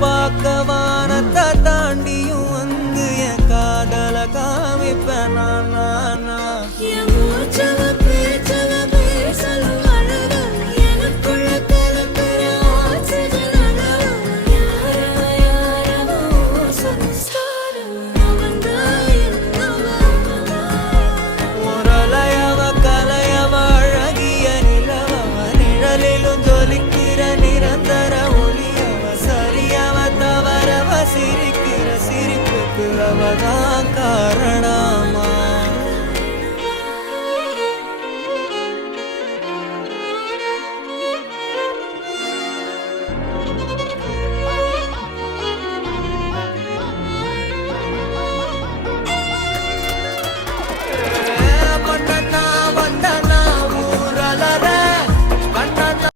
பார்க்க வானத்தை தாண்டியும் வந்து என் காதல காமிப்பேன் நான் சிரிக்கிற சிரிப்புக்கு அவதான்